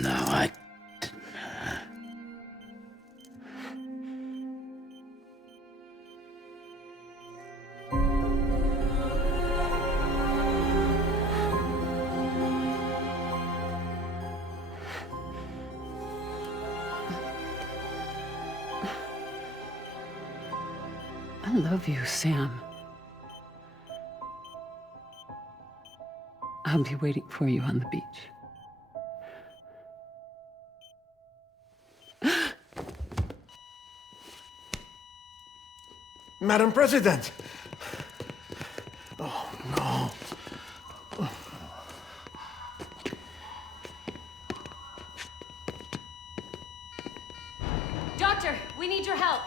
No, I... I love you, Sam. I'll be waiting for you on the beach. Madam President! Oh, no. Doctor, we need your help.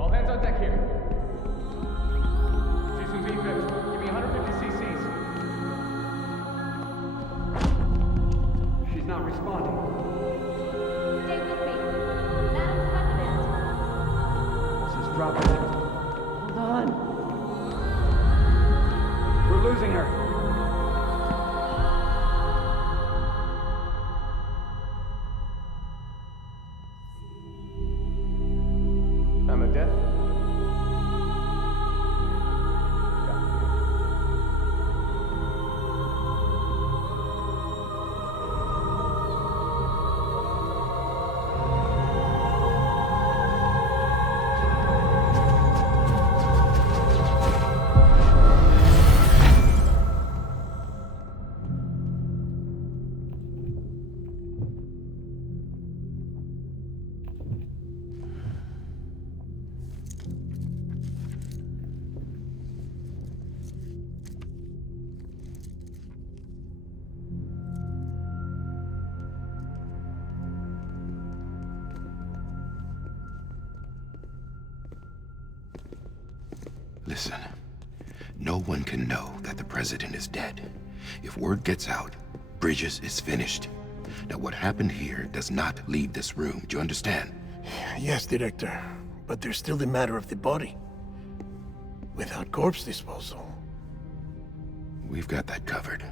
All hands on deck here. Season V fixed. Give me 150 cc's. She's not responding. Stay with me. Madam President. This is dropping. Hold on. We're losing her. I'm a death. Listen, no one can know that the president is dead. If word gets out, Bridges is finished. Now, what happened here does not leave this room. Do you understand? Yes, Director. But there's still the matter of the body. Without corpse disposal. We've got that covered.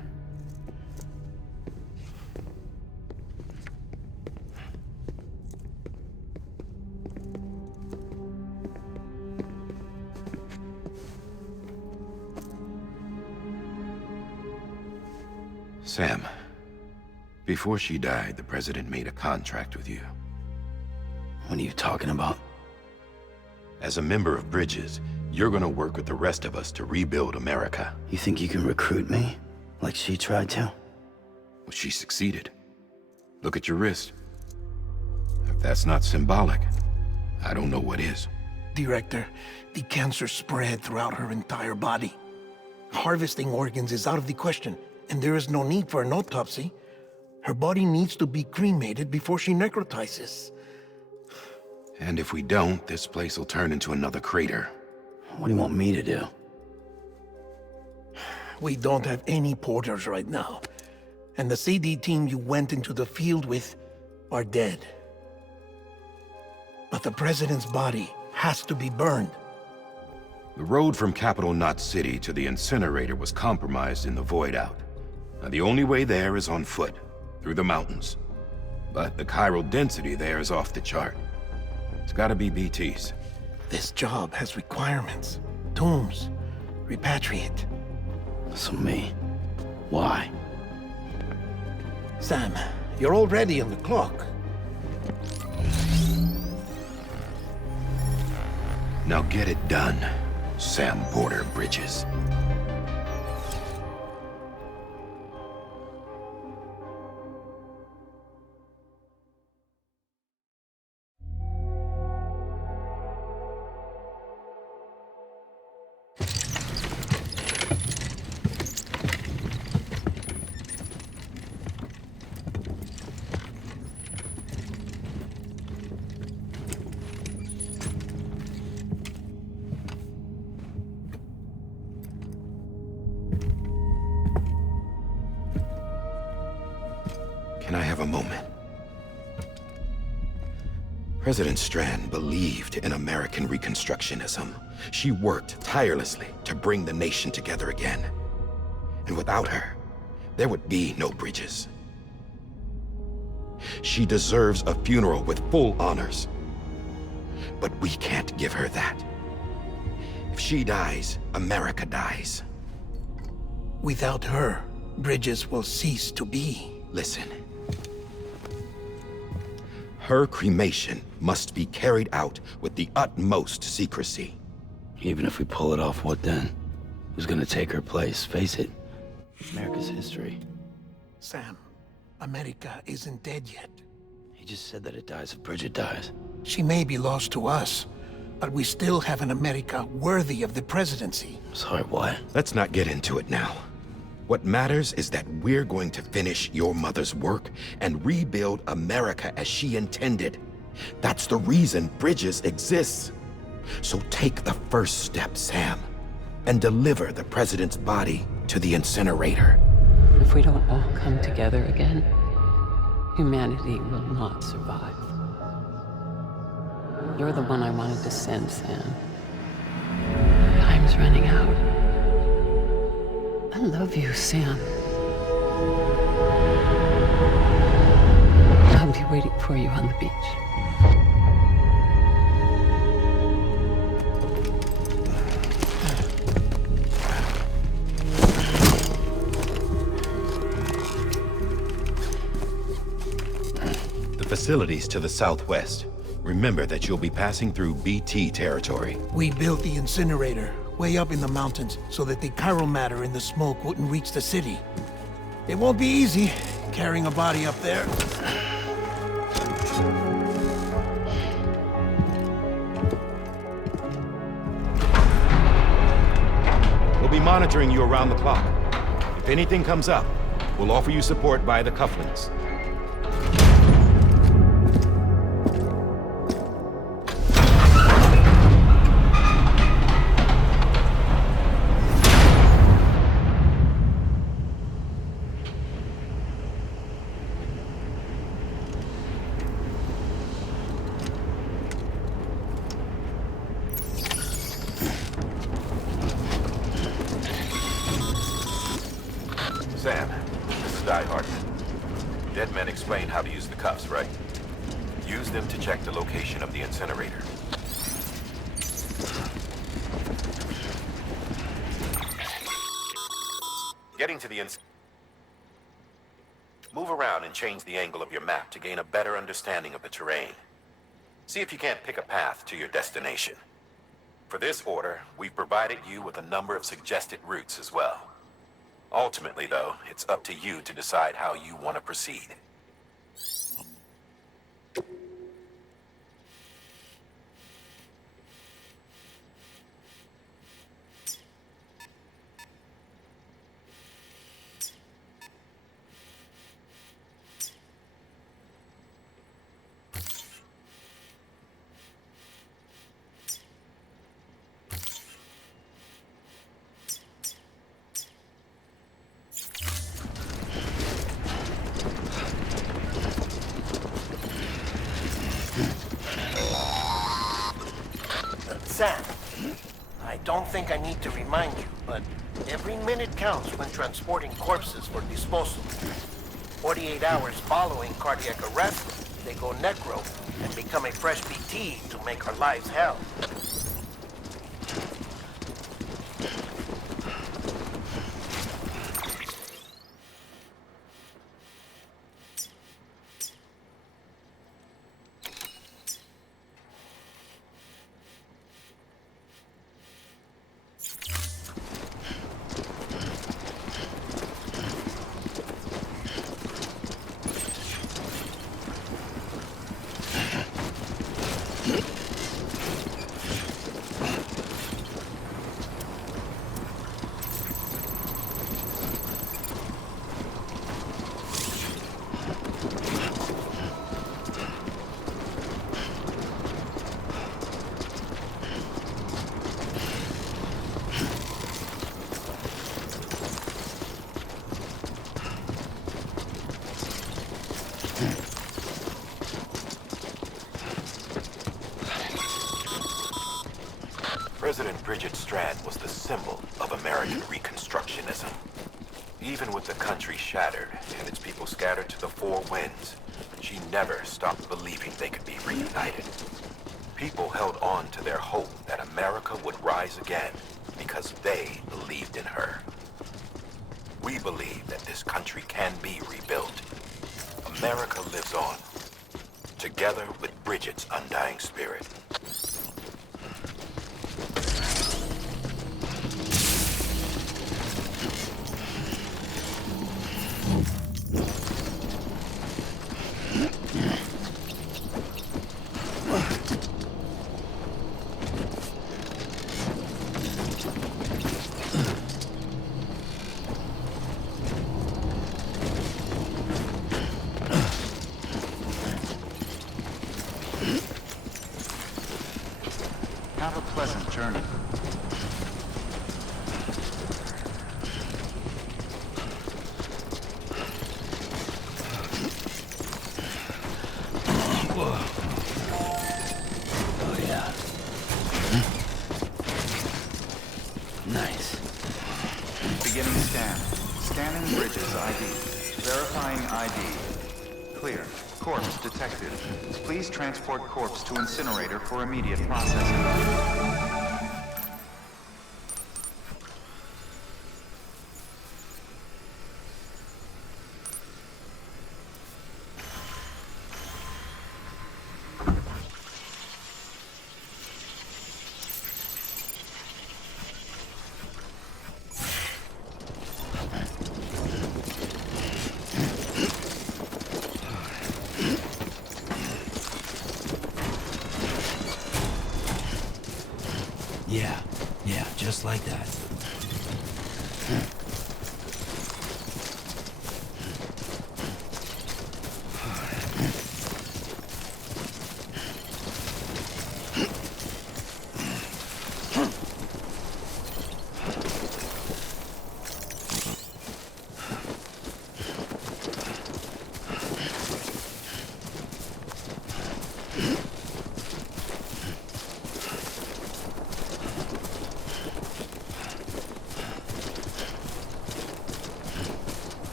Sam, before she died, the president made a contract with you. What are you talking about? As a member of Bridges, you're gonna work with the rest of us to rebuild America. You think you can recruit me? Like she tried to? Well, she succeeded. Look at your wrist. If that's not symbolic, I don't know what is. Director, the cancer spread throughout her entire body. Harvesting organs is out of the question, and there is no need for an autopsy. Her body needs to be cremated before she necrotizes. And if we don't, this place will turn into another crater. What do you want me to do? We don't have any porters right now. And the CD team you went into the field with are dead. But the president's body has to be burned. The road from Capital Knot City to the incinerator was compromised in the void out. Now, the only way there is on foot, through the mountains. But the chiral density there is off the chart. It's gotta be BTs. This job has requirements. Tombs. Repatriate. So me. Why? Sam, you're already on the clock. Now get it done, Sam Porter Bridges. Can I have a moment? President Strand believed in American Reconstructionism. She worked tirelessly to bring the nation together again. And without her, there would be no Bridges. She deserves a funeral with full honors. But we can't give her that. If she dies, America dies. Without her, Bridges will cease to be. Listen. Her cremation must be carried out with the utmost secrecy. Even if we pull it off, what then? Who's gonna take her place? Face it, America's history. Sam, America isn't dead yet. He just said that it dies if Bridget dies. She may be lost to us, but we still have an America worthy of the presidency. Sorry, what? Let's not get into it now. What matters is that we're going to finish your mother's work and rebuild America as she intended. That's the reason Bridges exists. So take the first step, Sam, and deliver the president's body to the incinerator. If we don't all come together again, humanity will not survive. You're the one I wanted to send, Sam. Time's running out. I love you, Sam. I'll be waiting for you on the beach. The facilities to the southwest. Remember that you'll be passing through BT territory. We built the incinerator way up in the mountains so that the chiral matter in the smoke wouldn't reach the city. It won't be easy carrying a body up there. We'll be monitoring you around the clock. If anything comes up, we'll offer you support via the cufflinks. Sam, this is Die Hard. Dead men explain how to use the cuffs, right? Use them to check the location of the incinerator. Getting to the Move around and change the angle of your map to gain a better understanding of the terrain. See if you can't pick a path to your destination. For this order, we've provided you with a number of suggested routes as well. Ultimately, though, it's up to you to decide how you want to proceed. Sam, I don't think I need to remind you, but every minute counts when transporting corpses for disposal. 48 hours following cardiac arrest, they go necro and become a fresh BT to make our lives hell. President Bridget Strand was the symbol of American Reconstructionism. Even with the country shattered and its people scattered to the four winds, she never stopped believing they could be reunited. People held on to their hope that America would rise again because they believed in her. We believe that this country can be rebuilt. America lives on, together with Bridget's undying spirit. Have a pleasant journey. Oh, yeah. Nice. Beginning scan. Scanning Bridges ID. Verifying ID. Clear. Corpse detected. Please transport corpse to incinerator for immediate processing. Yeah, just like that.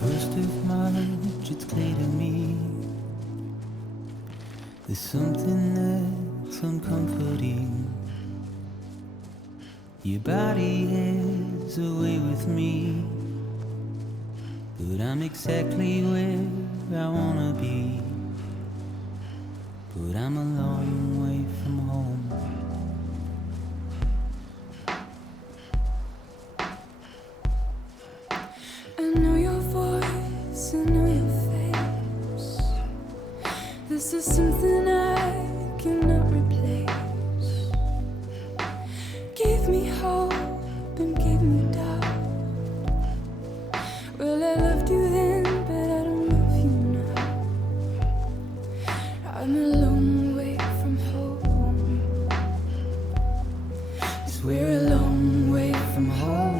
First of March, it's clear to me there's something that's uncomforting. Your body is away with me, but I'm exactly where I wanna be. But I'm a long way from home. I know your voice, I know your face. This is something I cannot replace. Gave me hope and gave me doubt. Well, I loved you then, but I don't love you now. I'm a long way from home. 'Cause we're a long way from home.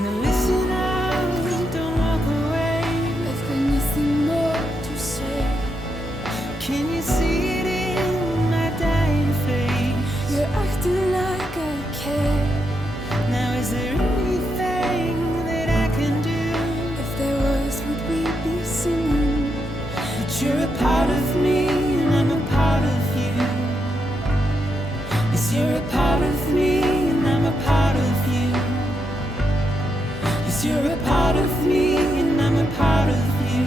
Now listen up, don't walk away. I've got nothing more to say. Can you see it in my dying face? You're acting like I care. Now is there anything that I can do? If there was, would we be singing? But you're a part of me and I'm a part of you. Yes, you're a part of me and I'm a part of you. Yes, you're a part of me and I'm a part of you.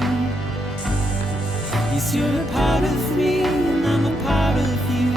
Yes, you're a part of me and I'm a part of you.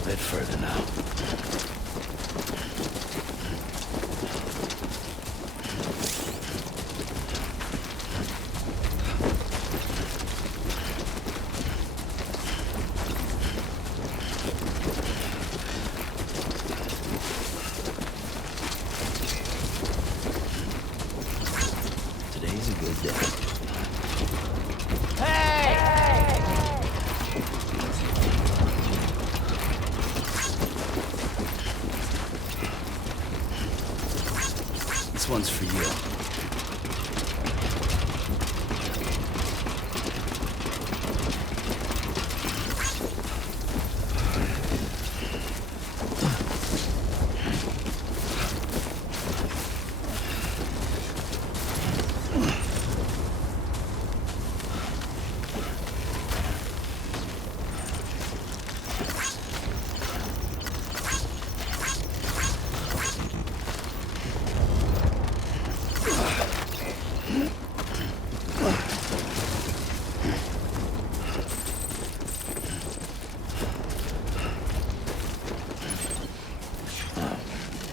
A bit further now. Today's a good day. This one's for you.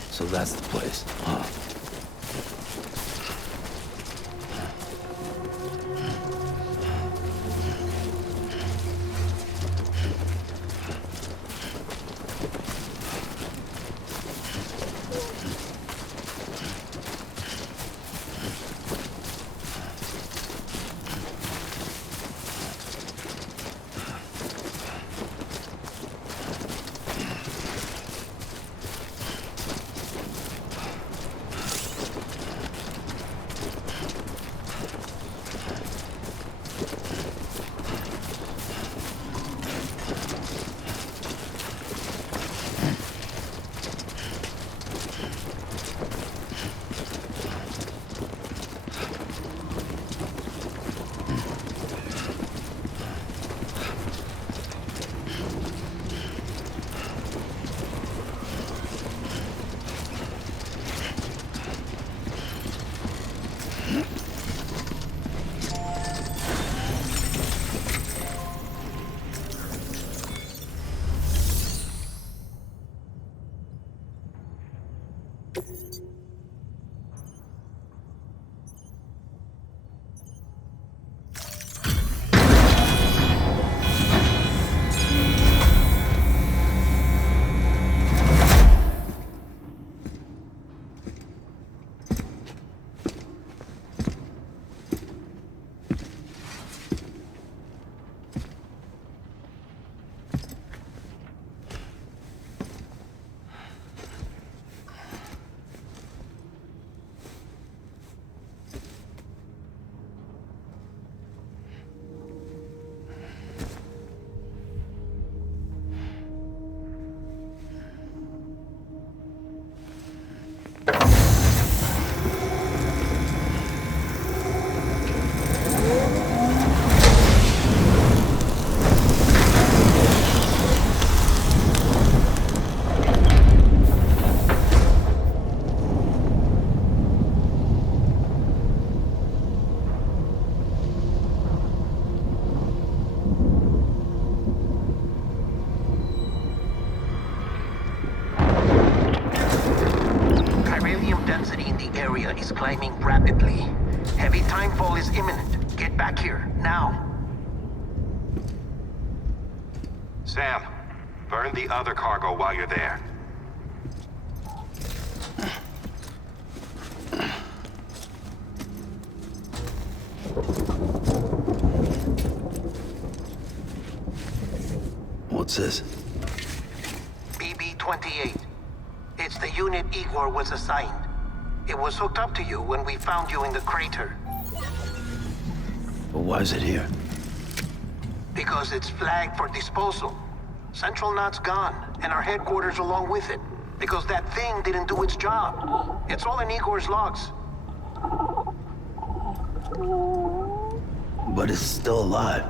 So that's the place, huh? Is climbing rapidly. Heavy timefall is imminent. Get back here, now. Sam, burn the other cargo while you're there. What's this? BB-28. It's the unit Igor was assigned. It was hooked up to you when we found you in the crater. But why is it here? Because it's flagged for disposal. Central Knot's gone, and our headquarters along with it. Because that thing didn't do its job. It's all in Igor's logs. But it's still alive.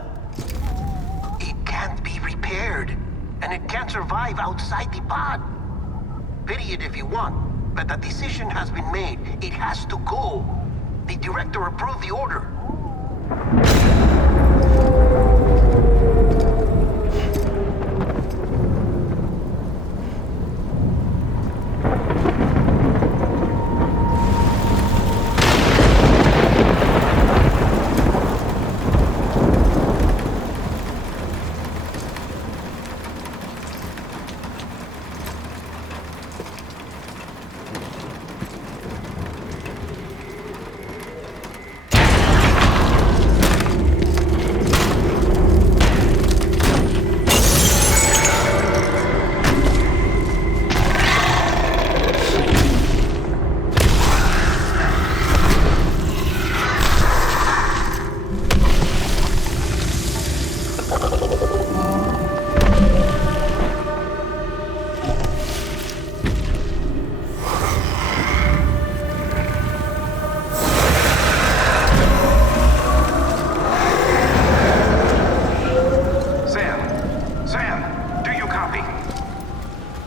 It can't be repaired, and it can't survive outside the pod. Pity it if you want. But the decision has been made. It has to go. The director approved the order.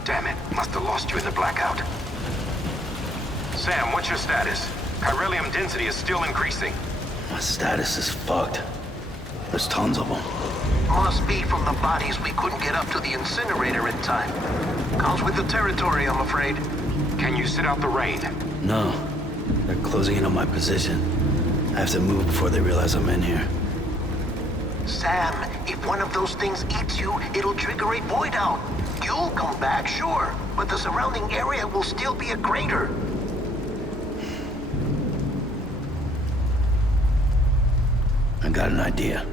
Damn it, must have lost you in the blackout. Sam, what's your status? Chiralium density is still increasing. My status is fucked. There's tons of them. Must be from the bodies we couldn't get up to the incinerator in time. Comes with the territory, I'm afraid. Can you sit out the rain? No. They're closing in on my position. I have to move before they realize I'm in here. Sam, if one of those things eats you, it'll trigger a void out. You'll come back, sure, but the surrounding area will still be a crater. I got an idea.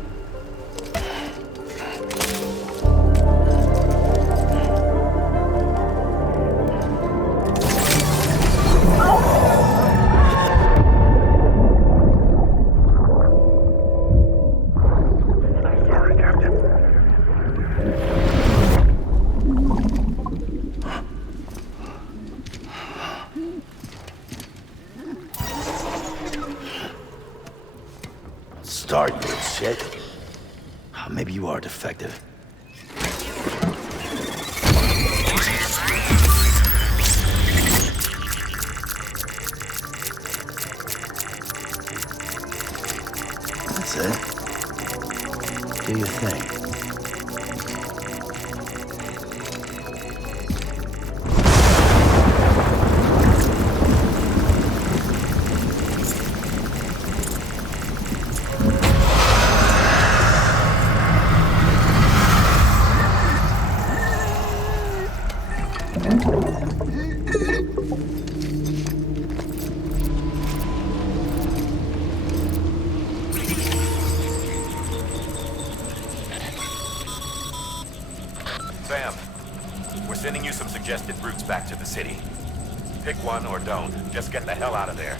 Start, you shit. Maybe you are defective. That's it. Do your thing. Sam, we're sending you some suggested routes back to the city. Pick one or don't. Just get the hell out of there.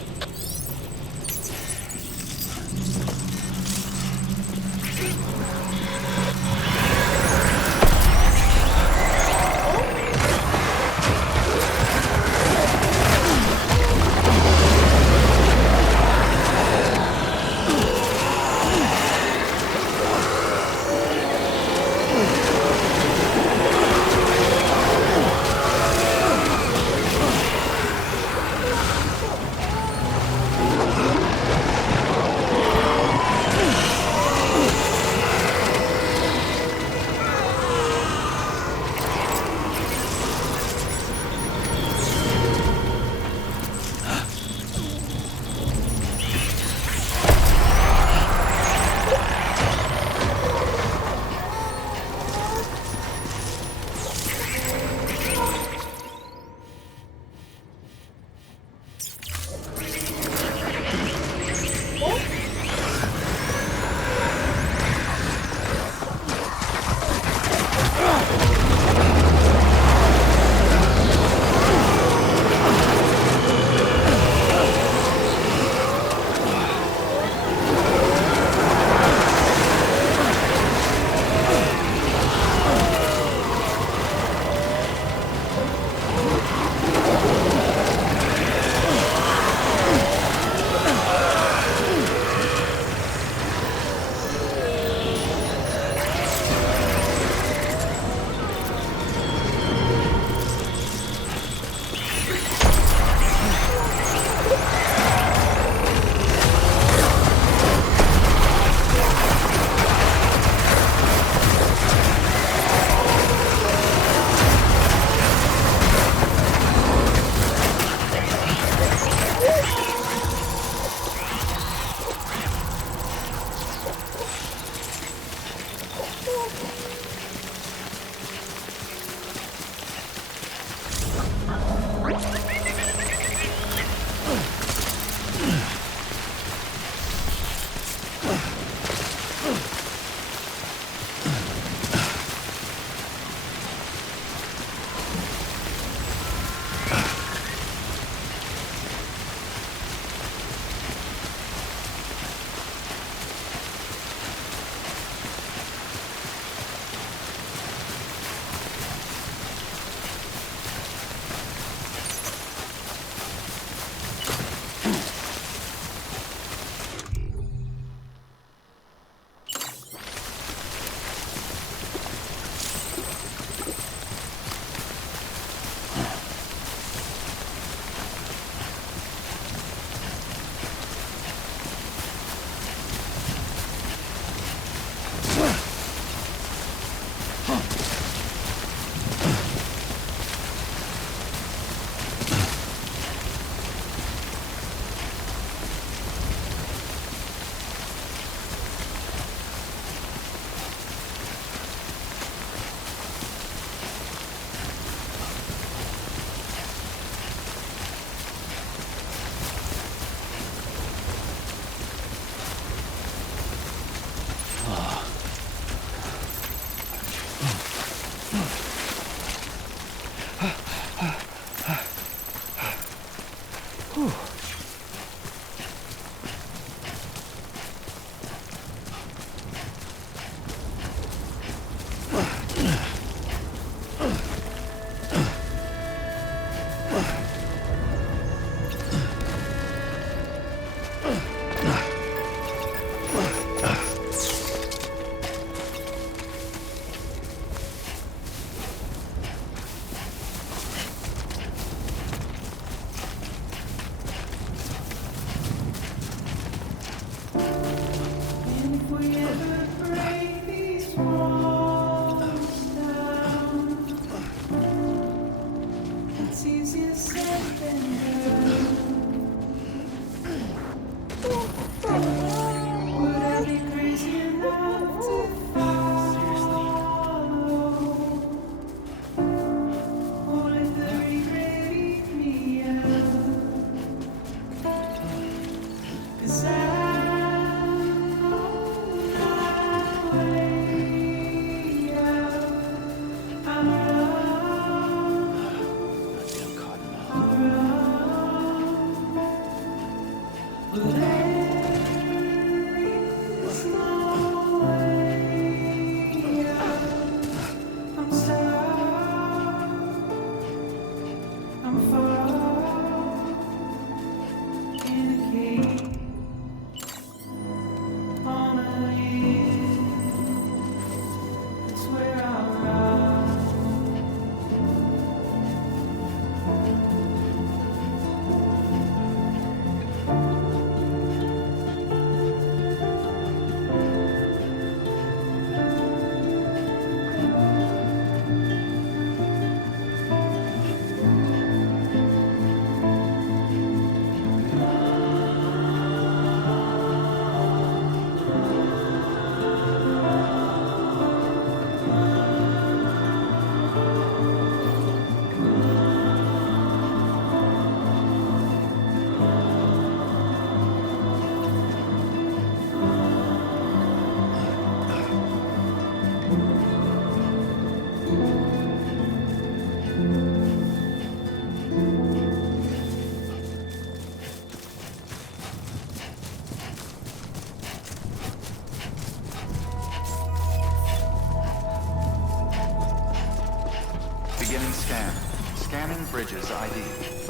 Beginning scan. Scanning Bridges ID.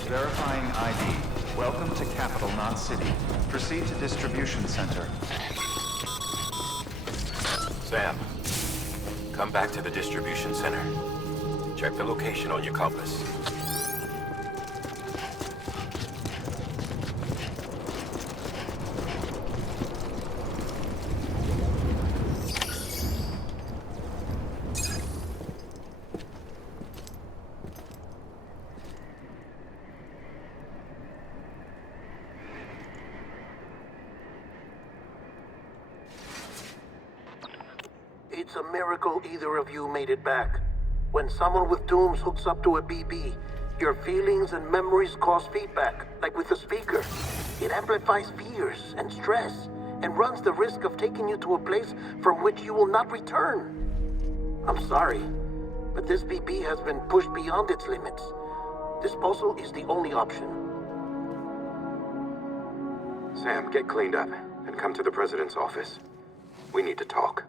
Verifying ID. Welcome to Capital Knot City. Proceed to Distribution Center. Sam, come back to the distribution center. Check the location on your compass. It's a miracle either of you made it back. When someone with dooms hooks up to a BB, your feelings and memories cause feedback, like with a speaker. It amplifies fears and stress, and runs the risk of taking you to a place from which you will not return. I'm sorry, but this BB has been pushed beyond its limits. Disposal is the only option. Sam, get cleaned up and come to the president's office. We need to talk.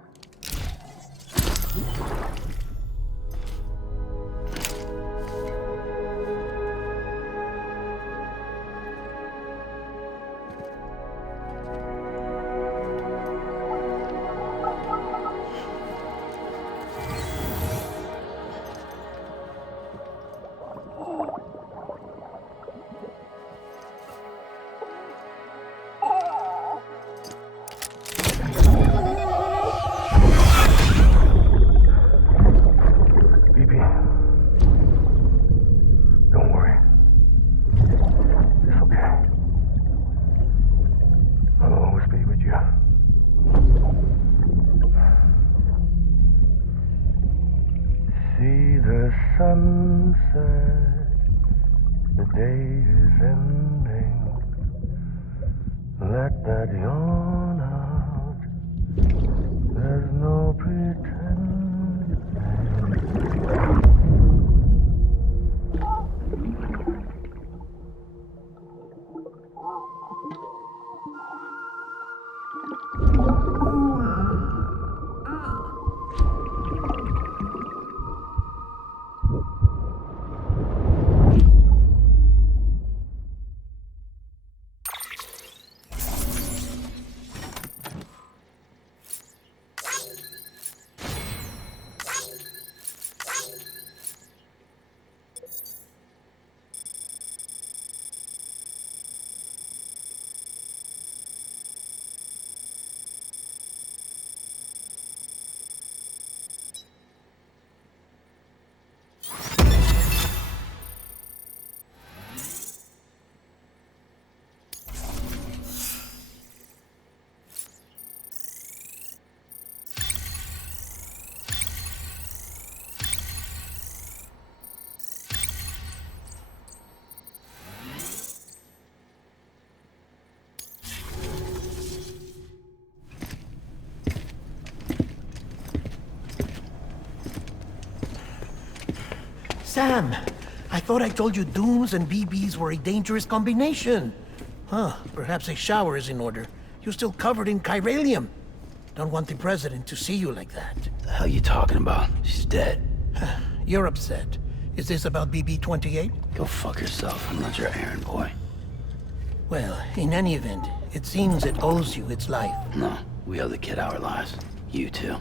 Sunset, the day is ending. Let that yawn out. There's no pretending. Sam, I thought I told you dooms and BBs were a dangerous combination. Huh, perhaps a shower is in order. You're still covered in chiralium. Don't want the president to see you like that. The hell you talking about? She's dead. You're upset. Is this about BB-28? Go fuck yourself. I'm not your errand boy. Well, in any event, it seems it owes you its life. No, we owe the kid our lives. You too.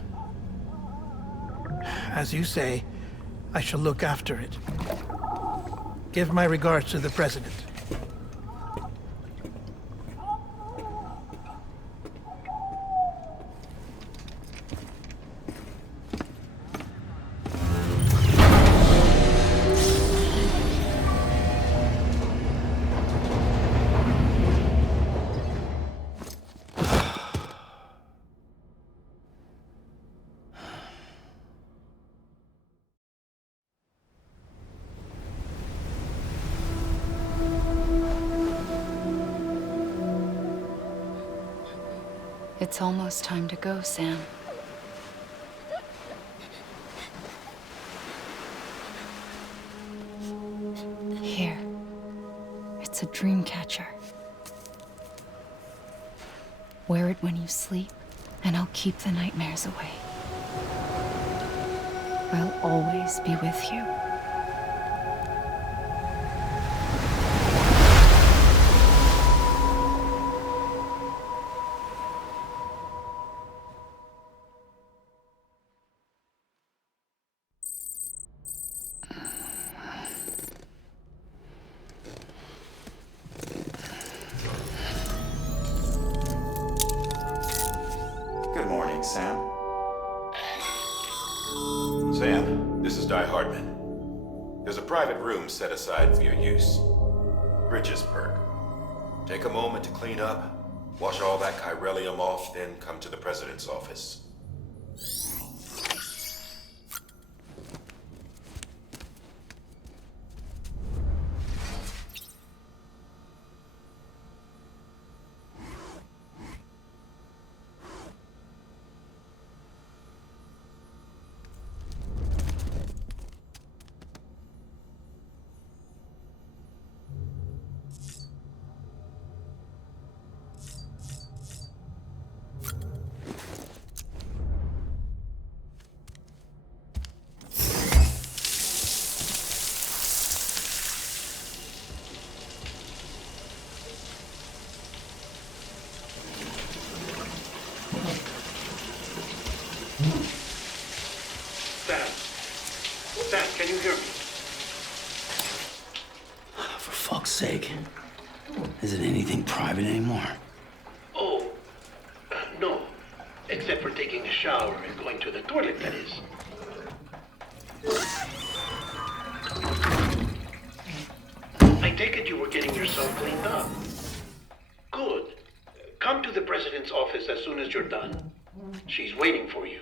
As you say, I shall look after it. Give my regards to the president. It's almost time to go, Sam. Here. It's a dream catcher. Wear it when you sleep, and I'll keep the nightmares away. I'll always be with you. Good morning, Sam. Sam, this is Di Hardman. There's a private room set aside for your use. Bridges perk. Take a moment to clean up, wash all that chiralium off, then come to the president's office. Sam, can you hear me? For fuck's sake. Isn't anything private anymore? Oh, no. Except for taking a shower and going to the toilet, that is. I take it you were getting yourself cleaned up. Good. Come to the president's office as soon as you're done. She's waiting for you.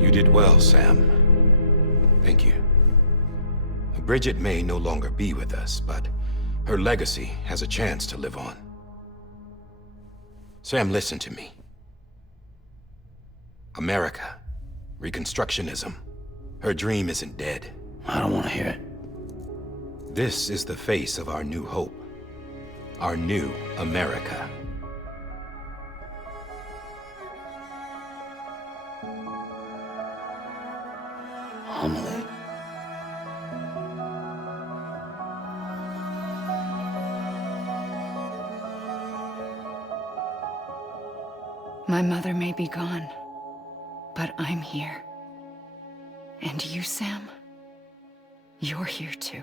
You did well, Sam. Thank you. Bridget may no longer be with us, but her legacy has a chance to live on. Sam, listen to me. America, Reconstructionism, her dream isn't dead. I don't want to hear it. This is the face of our new hope. Our new America. Homily. My mother may be gone, but I'm here. And you, Sam, you're here too.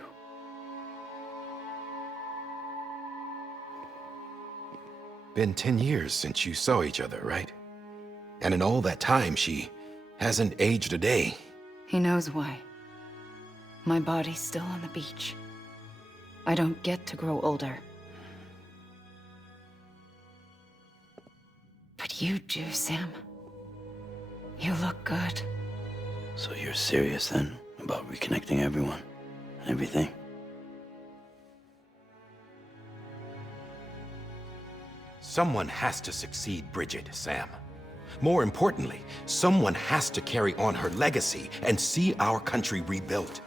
Been 10 years since you saw each other, right? And in all that time, she hasn't aged a day. He knows why. My body's still on the beach. I don't get to grow older. But you do, Sam. You look good. So you're serious then? About reconnecting everyone and everything. Someone has to succeed Bridget, Sam. More importantly, someone has to carry on her legacy and see our country rebuilt.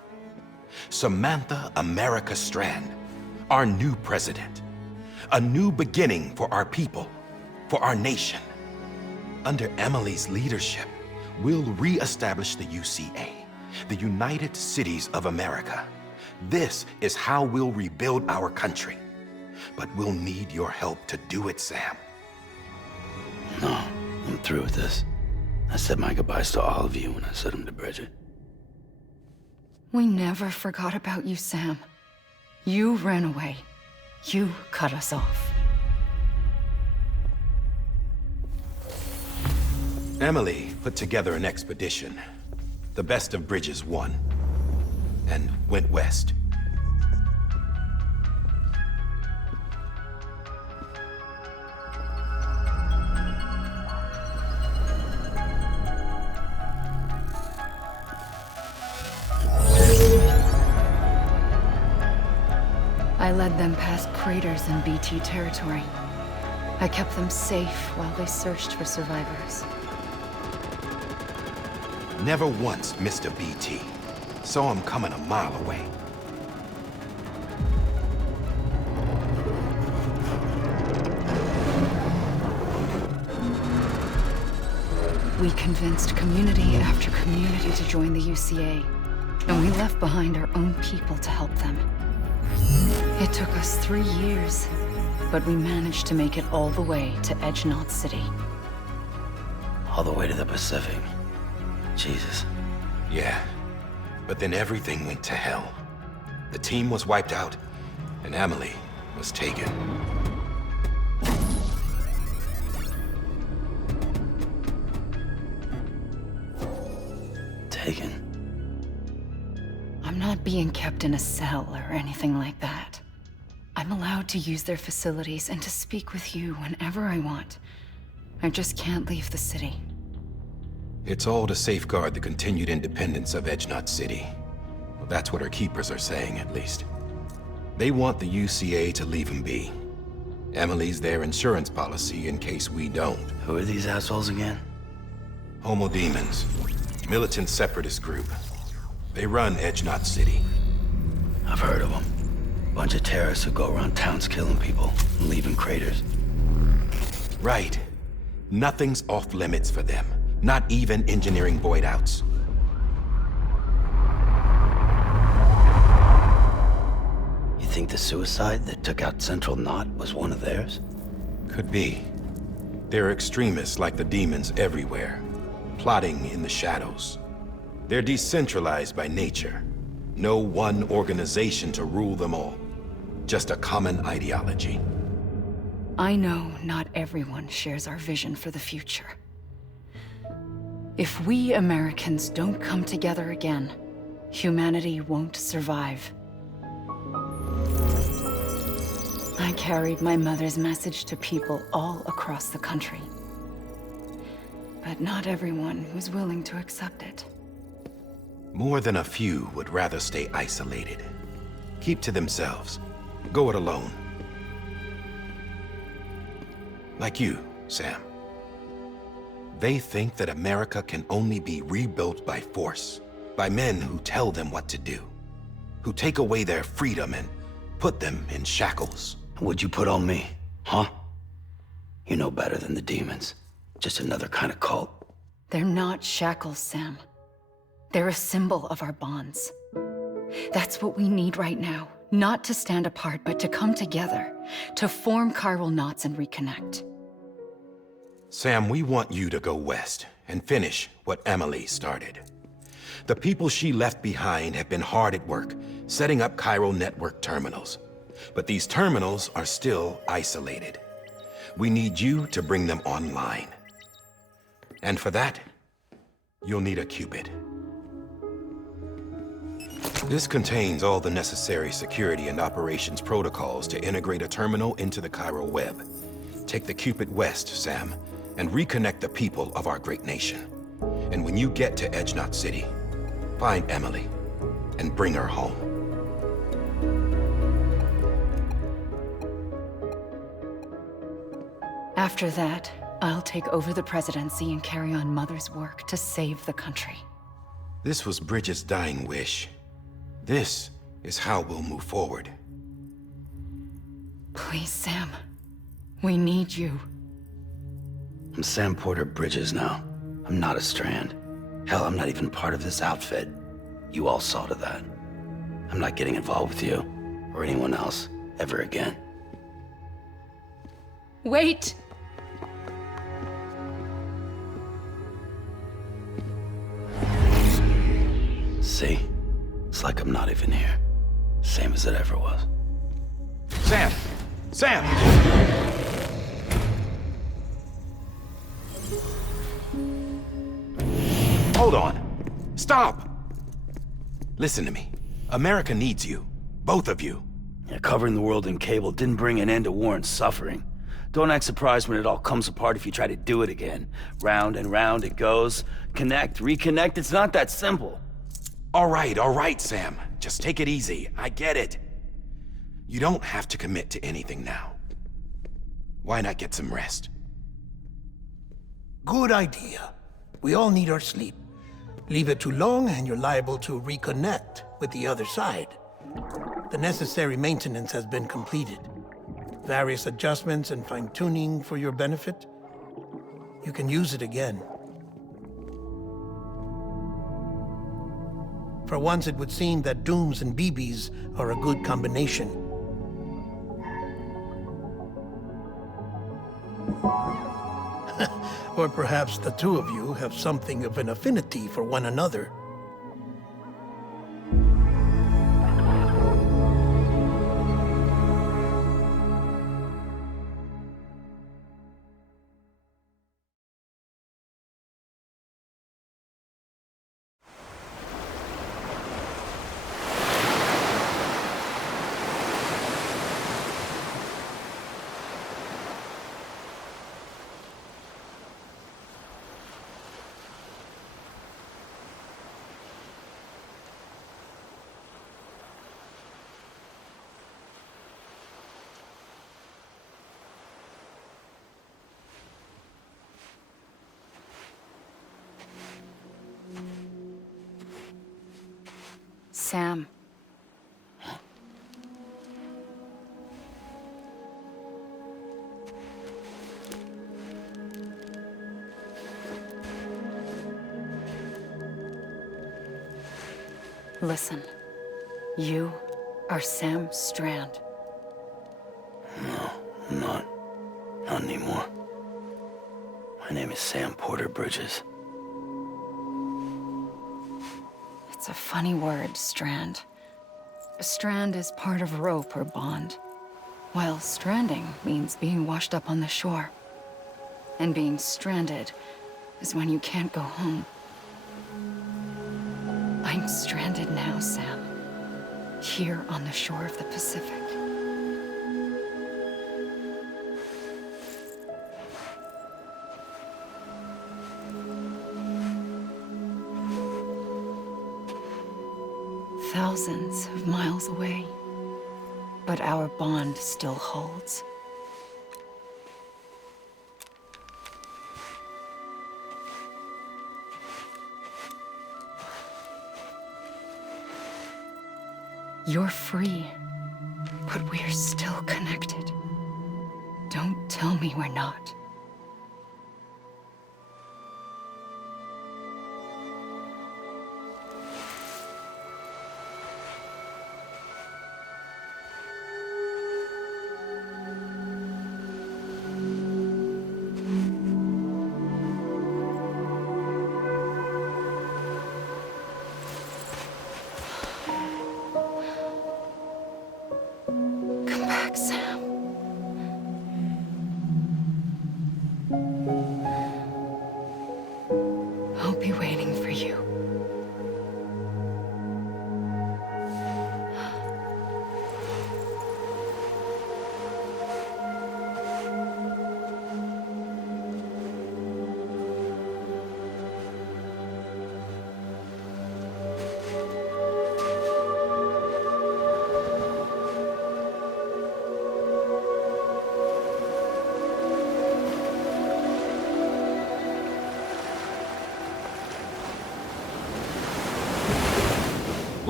Samantha America Strand, our new president. A new beginning for our people, for our nation. Under Emily's leadership, we'll re-establish the UCA, the United Cities of America. This is how we'll rebuild our country. But we'll need your help to do it, Sam. No, I'm through with this. I said my goodbyes to all of you when I said them to Bridget. We never forgot about you, Sam. You ran away. You cut us off. Emily put together an expedition. The best of Bridges won. And went west. I led them past craters in BT territory. I kept them safe while they searched for survivors. Never once missed a BT. Saw him coming a mile away. We convinced community after community to join the UCA, and we left behind our own people to help them. It took us 3 years, but we managed to make it all the way to Edgenot City. All the way to the Pacific. Jesus. Yeah, but then everything went to hell. The team was wiped out, and Emily was taken. Taken? I'm not being kept in a cell or anything like that. I'm allowed to use their facilities and to speak with you whenever I want. I just can't leave the city. It's all to safeguard the continued independence of Edgenot City. Well, that's what our keepers are saying, at least. They want the UCA to leave him be. Emily's their insurance policy in case we don't. Who are these assholes again? Homo Demons. Militant separatist group. They run Edgenot City. I've heard of them. Bunch of terrorists who go around towns killing people and leaving craters. Right. Nothing's off limits for them. Not even engineering void outs. You think the suicide that took out Central Knot was one of theirs? Could be. There are extremists like the demons everywhere, plotting in the shadows. They're decentralized by nature. No one organization to rule them all. Just a common ideology. I know not everyone shares our vision for the future. If we Americans don't come together again, humanity won't survive. I carried my mother's message to people all across the country. But not everyone was willing to accept it. More than a few would rather stay isolated. Keep to themselves. Go it alone. Like you, Sam. They think that America can only be rebuilt by force, by men who tell them what to do, who take away their freedom and put them in shackles. What'd you put on me, huh? You know better than the demons. Just another kind of cult. They're not shackles, Sam. They're a symbol of our bonds. That's what we need right now. Not to stand apart, but to come together, to form chiral knots and reconnect. Sam, we want you to go west and finish what Emily started. The people she left behind have been hard at work, setting up chiral network terminals. But these terminals are still isolated. We need you to bring them online. And for that, you'll need a Cupid. This contains all the necessary security and operations protocols to integrate a terminal into the chiral web. Take the Cupid west, Sam, and reconnect the people of our great nation. And when you get to Edgenot City, find Emily and bring her home. After that, I'll take over the presidency and carry on Mother's work to save the country. This was Bridget's dying wish. This is how we'll move forward. Please, Sam. We need you. I'm Sam Porter Bridges now. I'm not a Strand. Hell, I'm not even part of this outfit. You all saw to that. I'm not getting involved with you, or anyone else, ever again. Wait! See? It's like I'm not even here. Same as it ever was. Sam! Sam! Hold on. Stop! Listen to me. America needs you. Both of you. Yeah, covering the world in cable didn't bring an end to war and suffering. Don't act surprised when it all comes apart if you try to do it again. Round and round it goes. Connect, reconnect, it's not that simple. All right, Sam. Just take it easy. I get it. You don't have to commit to anything now. Why not get some rest? Good idea. We all need our sleep. Leave it too long and you're liable to reconnect with the other side. The necessary maintenance has been completed. Various adjustments and fine-tuning for your benefit. You can use it again. For once, it would seem that Dooms and BBs are a good combination. Or perhaps the two of you have something of an affinity for one another. Sam. Listen. You are Sam Strand. No, I'm not. Not anymore. My name is Sam Porter Bridges. It's a funny word, Strand. A strand is part of rope or bond, while stranding means being washed up on the shore. And being stranded is when you can't go home. I'm stranded now, Sam. Here on the shore of the Pacific. Thousands of miles away, but our bond still holds. You're free, but we're still connected. Don't tell me we're not.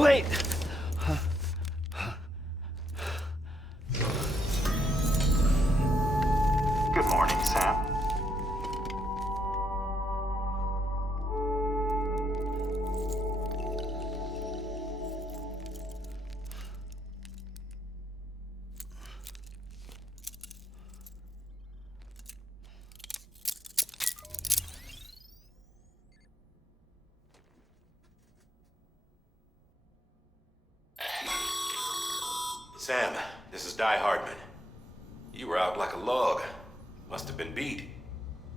late! Good morning, Sam. Sam, this is Di Hardman. You were out like a log. Must have been beat.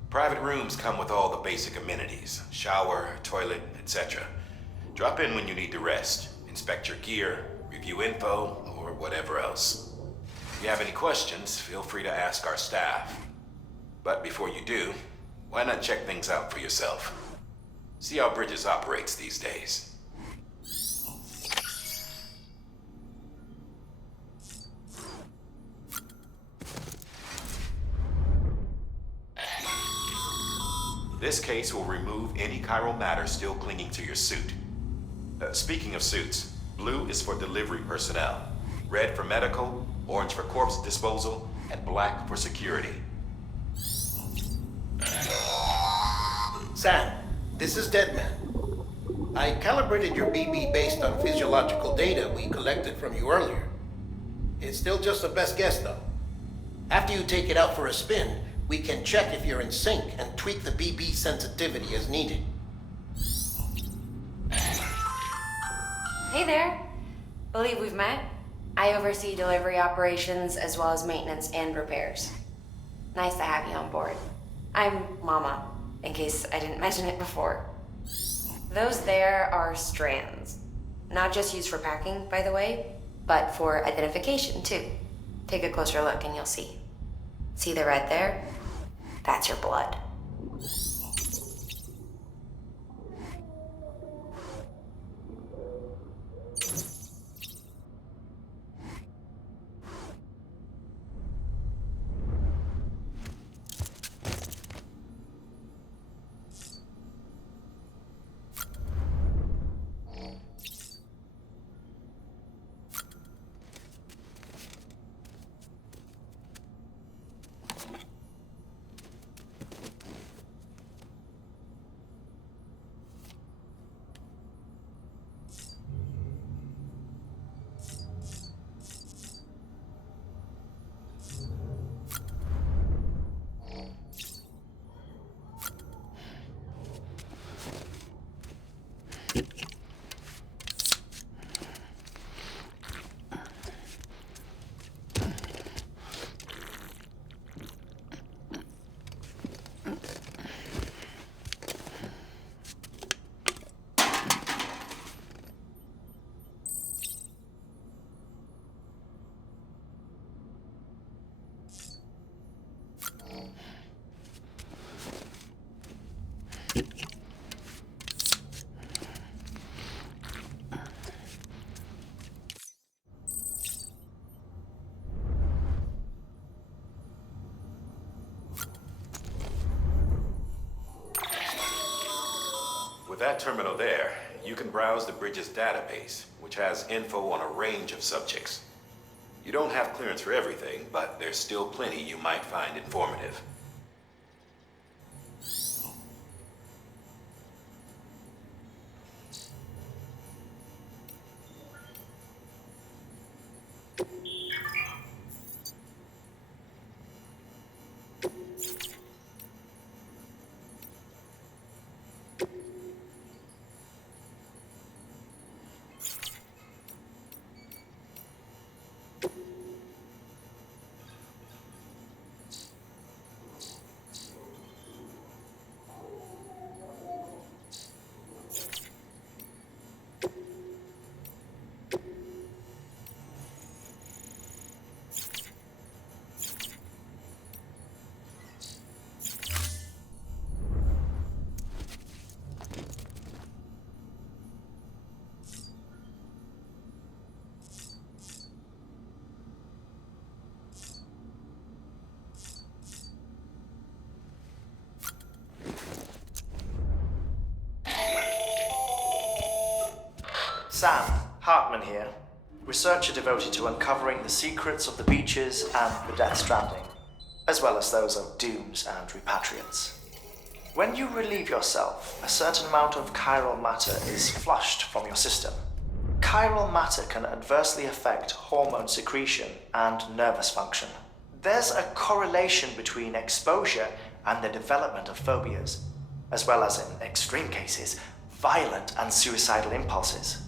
Private rooms come with all the basic amenities. Shower, toilet, etc. Drop in when you need to rest. Inspect your gear, review info, or whatever else. If you have any questions, feel free to ask our staff. But before you do, why not check things out for yourself? See how Bridges operates these days. This case will remove any chiral matter still clinging to your suit. Speaking of suits, blue is for delivery personnel, red for medical, orange for corpse disposal, and black for security. Sam, this is Deadman. I calibrated your BB based on physiological data we collected from you earlier. It's still just a best guess, though. After you take it out for a spin, we can check if you're in sync and tweak the BB sensitivity as needed. Hey there. Believe we've met. I oversee delivery operations as well as maintenance and repairs. Nice to have you on board. I'm Mama, in case I didn't mention it before. Those there are strands. Not just used for packing, by the way, but for identification too. Take a closer look and you'll see. See the red there? That's your blood. With that terminal there, you can browse the Bridges database, which has info on a range of subjects. You don't have clearance for everything, but there's still plenty you might find informative. Sam, Hartman here, researcher devoted to uncovering the secrets of the Beaches and the Death Stranding, as well as those of Dooms and Repatriants. When you relieve yourself, a certain amount of chiral matter is flushed from your system. Chiral matter can adversely affect hormone secretion and nervous function. There's a correlation between exposure and the development of phobias, as well as, in extreme cases, violent and suicidal impulses.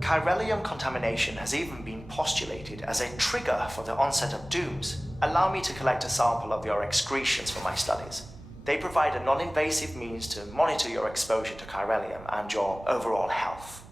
Chiralium contamination has even been postulated as a trigger for the onset of dooms. Allow me to collect a sample of your excretions for my studies. They provide a non-invasive means to monitor your exposure to chiralium and your overall health.